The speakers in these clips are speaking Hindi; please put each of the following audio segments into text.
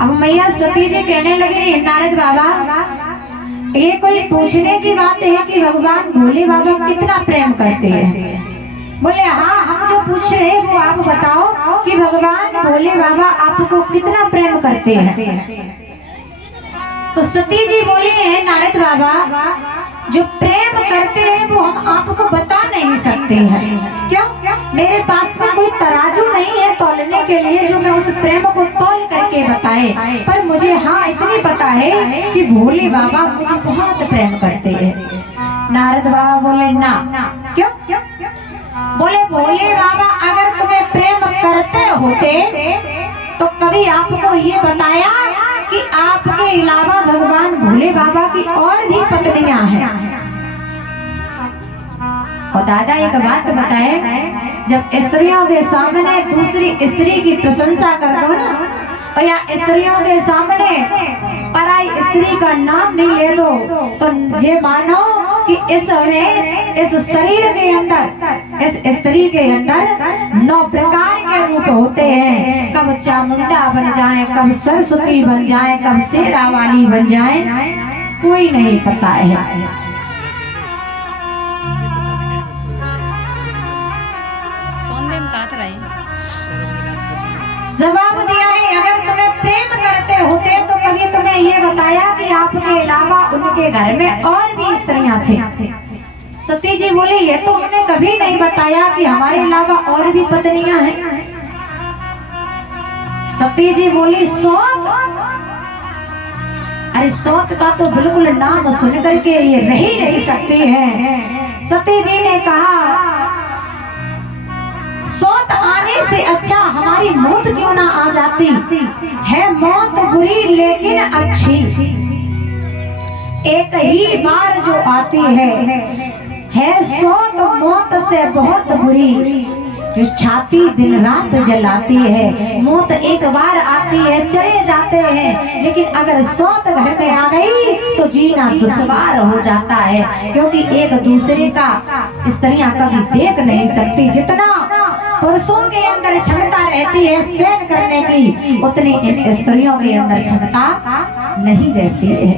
अब मैया सती जी कहने लगी, नारद बाबा ये कोई पूछने की बात है कि भगवान भोले बाबा कितना प्रेम करते हैं? बोले हाँ, हम जो पूछ रहे हैं वो आप बताओ कि भगवान भोले बाबा आपको कितना प्रेम करते हैं। तो सती जी बोले, नारद बाबा जो प्रेम करते हैं वो हम आपको बता नहीं सकते हैं। क्यों? मेरे पास में कोई तराजू नहीं है तौलने के लिए जो मैं उस प्रेम को तौल करके बताए, पर मुझे हाँ इतनी पता है कि भोले बाबा मुझे बहुत प्रेम करते हैं। नारद बाबा बोले ना। क्यों? बोले भोले बाबा अगर तुम्हें प्रेम करते होते तो कभी आपको ये बताया कि आपके अलावा भगवान भोले बाबा की और भी पत्नियां हैं। और दादा एक बात बताए, जब स्त्रियों के सामने दूसरी स्त्री की प्रशंसा कर दो ना, और या स्त्रियों के सामने पराई स्त्री का नाम भी ले दो, तो ये मानो कि इस समय इस शरीर के अंदर, इस स्त्री के अंदर 9 प्रकार के रूप होते हैं। कब चामुंडा बन जाए, कब सरस्वती बन जाए, कब शेरा वाली बन जाए, कोई नहीं पता है। जवाब दिया है, अगर तुम्हें प्रेम करते होते तो कभी तुम्हें ये बताया कि आपके अलावा उनके घर में और भी स्त्रियां थी। सती जी बोले ये तो हमने कभी नहीं बताया कि हमारे अलावा और भी पत्नियां हैं। सती जी बोली सौत, अरे सौत का तो बिल्कुल नाम सुन करके ये रह ही नहीं सकती है। सती जी ने कहा सौत आने से अच्छा हमारी मौत क्यों ना आ जाती है। मौत बुरी लेकिन अच्छी, एक ही बार जो आती है सौत मौत से बहुत बुरी, जो छाती दिन रात जलाती है। मौत एक बार आती है, चले जाते हैं, लेकिन अगर सौत घर में आ गई तो जीना दुश्वार हो जाता है, क्योंकि एक दूसरे का स्त्रियां कभी देख नहीं सकती। जितना पुरुषों के अंदर क्षमता रहती है सहन करने की, उतनी इन स्त्रियों के अंदर क्षमता नहीं रहती है।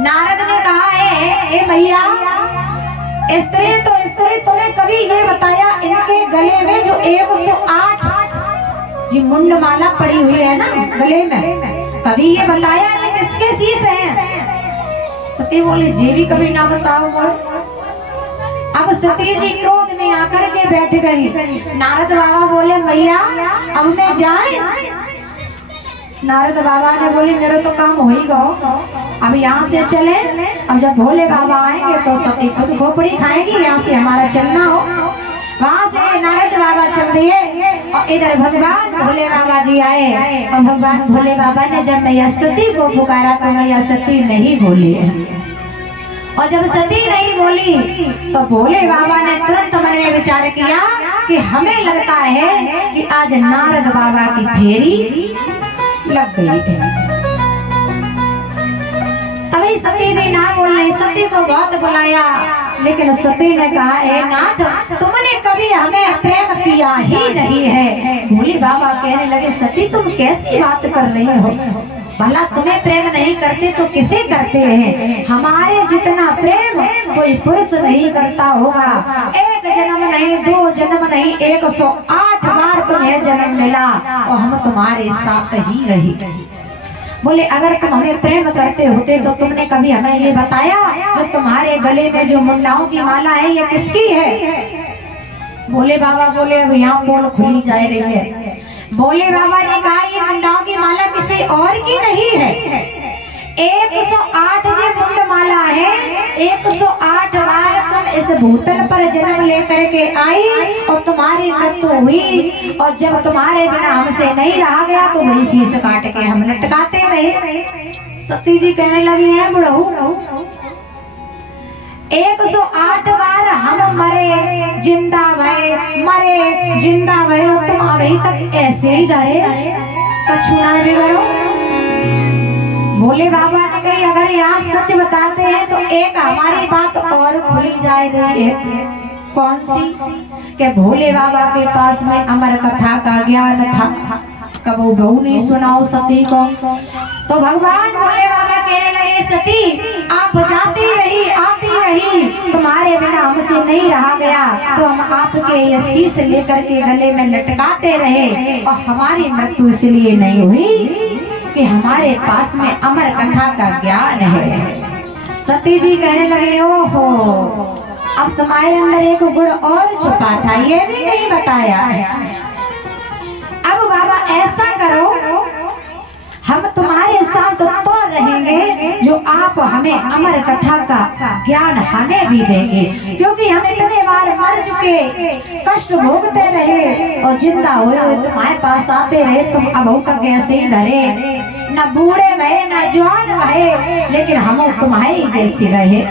नारद ने कहा है, ए मैया स्त्री तो स्त्री, तुम्हें कभी ये बताया इनके गले में जो 108 जी मुंड माला पड़ी हुई है ना गले में, कभी ये बताया ये किसके शीश हैं? सती बोले जी भी कभी ना बताओ। अब सती जी क्रोध में आकर के बैठ गई। नारद बाबा बोले मैया अब मैं जाए? नारद बाबा ने बोले मेरा तो काम हो ही गया, अब यहाँ से चले। अब जब भोले बाबा आएंगे तो सती खुद खोपड़ी खाएंगी, यहाँ से हमारा चलना हो। वहाँ से नारद बाबा चल दिए और इधर भगवान भोले बाबा जी आए। और भगवान भोले बाबा ने जब मैया सती को पुकारा तो मैया सती नहीं बोली, और जब सती नहीं बोली तो भोले बाबा ने तुरंत मन में विचार किया कि हमें लगता है कि आज नारद बाबा की फेरी लग गई है। तभी सती जी ना बोलने, सती को बहुत बुलाया, लेकिन सती ने कहा हे नाथ तुमने कभी हमें प्रेम किया ही नहीं है। भोले बाबा कहने लगे सती तुम कैसी बात कर रही हो, भला तुम्हें प्रेम नहीं करते तो किसे करते हैं? हमारे जितना प्रेम कोई पुरुष नहीं करता होगा। एक जन्म नहीं, 2 जन्म नहीं, 108 बार तुम्हें जन्म मिला और हम तुम्हारे साथ ही रहे। बोले अगर तुम हमें प्रेम करते होते तो तुमने कभी हमें ये बताया जो तुम्हारे गले में जो मुंडाओं की माला है ये किसकी है? भोले बाबा बोले अब यहाँ पोल खुली जा रही है। भोले बाबा ने कहा ये मुंडाओं की माला किसी और की नहीं है, 108 ये मुंड माला है। 108 बार तुम इस भूतल पर जन्म लेकर के आई और तुम्हारी मृत्यु हुई, और जब तुम्हारे बिना हमसे नहीं रहा गया तो वही शीश काट के हम लटकाते रहे। सती जी कहने लगी है बुढ़ऊ 108 बार हम मरे जिंदा भय, मरे जिंदा भय, तुम अभी तक ऐसे ही डरे, कछुआ भी करो। भोले बाबा ने कही अगर यहाँ सच बताते हैं तो एक हमारी बात और खुली जाए रही है। कौन सी? कि भोले बाबा के पास में अमर कथा का ज्ञान था, कबो बहू नहीं सुनाओ सती को। तो भगवान भोले बाबा कहने लगे, सती आप जाती रही आती रही, तुम्हारे बिना हमसे नहीं रहा गया, तो हम आपके ये शीश लेकर के गले में लटकाते रहे, और हमारी मृत्यु इसलिए नहीं हुई कि हमारे पास में अमर कथा का ज्ञान है। सती जी कहने लगे, ओहो, अब तुम्हारे अंदर एक गुण और छुपा था, ये भी नहीं बताया है। अब बाबा ऐसा करो, हम तुम्हारे साथ तो रहेंगे जो आप हमें अमर कथा का ज्ञान हमें भी देंगे, क्योंकि हम इतने बार मर चुके, कष्ट भोगते रहे और जिंदा हुए तुम्हारे पास आते रहे, तुम अब तक ऐसे ही धरे, न बूढ़े भये न जवान भये, लेकिन हम तुम्हारी जैसी रहे।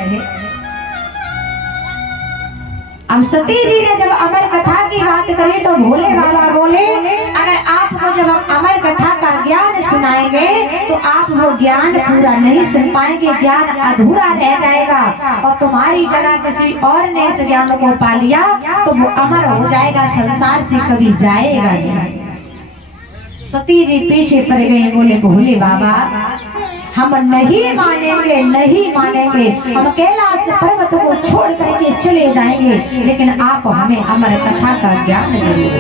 अब सती जी ने जब अमर कथा की बात करी तो भोले बाबा बोले, अगर आपको जब हम अमर कथा का ज्ञान सुनाएंगे तो आप वो ज्ञान पूरा नहीं सुन पाएंगे, ज्ञान अधूरा रह जाएगा, और तुम्हारी जगह किसी और ने इस ज्ञान को पा लिया तो वो अमर हो जाएगा, संसार से कभी जाएगा नहीं। सती जी पीछे पड़ गई, बोले भोले बाबा हम नहीं मानेंगे, नहीं मानेंगे, हम कैलाश पर्वत को छोड़ करके चले जाएंगे, लेकिन आप हमें अमर कथा का ज्ञान जरूर।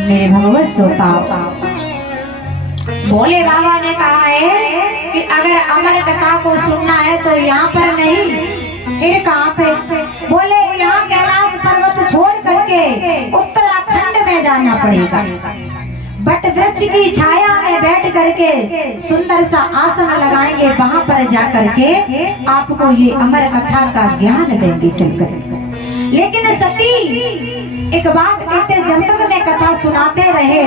मेरे भगवत श्रोताओ, भोले बाबा ने कहा है कि अगर अमर कथा को सुनना है तो यहाँ पर नहीं, फिर कहाँ पे? बोले यहाँ कैलाश पर्वत छोड़ करके उत्तराखंड में जाना पड़ेगा, बट वृक्ष की छाया में बैठ करके सुंदर सा आसन लगाएंगे, वहां पर जा करके आपको ये अमर कथा का ज्ञान देंगे चलकर। लेकिन सती एक बात कहते, जब तक मैं कथा सुनाते रहे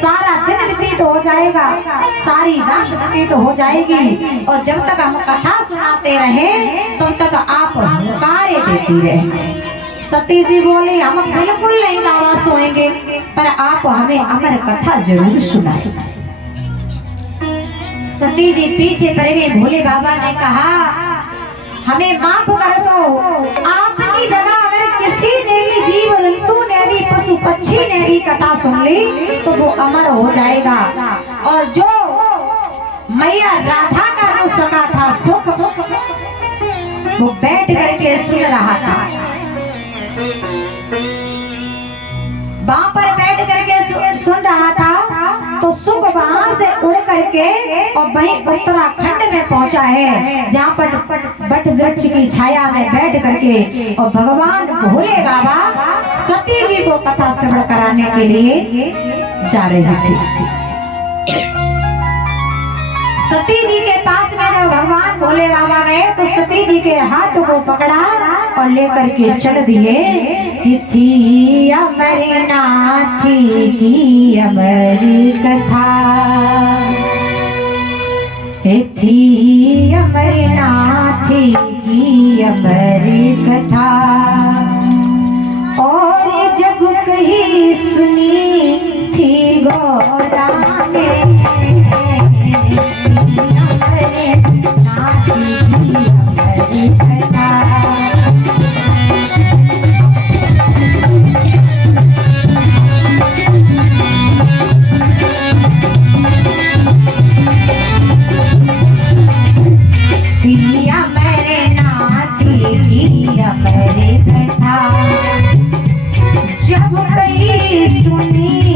सारा दिन व्यतीत हो जाएगा, सारी रात व्यतीत हो जाएगी, और जब तक हम कथा सुनाते रहे तब तक आप कार्य देती रहे। सती जी बोले, हम बिल्कुल नहीं बाबा सोएंगे, पर आप हमें अमर कथा जरूर सुनाएं। सती जी पीछे पड़ गई। भोले बाबा ने कहा, हमें माफ कर दो, आपकी जगह अगर किसी ने भी, जीव जंतु ने भी, पशु पक्षी ने भी कथा सुन ली तो वो अमर हो जाएगा। और जो मैया राधा का जो सखा था सुख, वो बैठ करके सुन रहा था, वहां पर बैठ करके सुन रहा था, तो सुख वहां से उड़ करके और वहीं उत्तराखंड में पहुंचा है, जहां पर बट वृक्ष की छाया में बैठ करके और भगवान भोले बाबा सती जी को कथा श्रवण कराने के लिए जा रहे थे। सती जी के पास में जब भगवान भोले बाबा गए तो सती जी के हाथ को पकड़ा और लेकर के चल दिए कि थी अमरनाथी की अमर कथा, थी अमरनाथी की अमर कथा, और जब कहीं सुनी थी गौरा ने, जब कहीं सुनी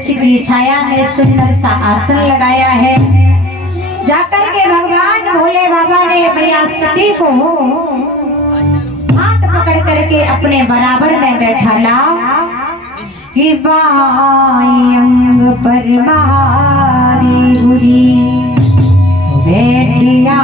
वृक्ष की छाया में सुंदर सा आसन लगाया है। जाकर के भगवान भोले बाबा ने मैया सती को हाथ पकड़ करके अपने बराबर में बैठा लाओ कि बाई अंग पर मारी हुई बैठिया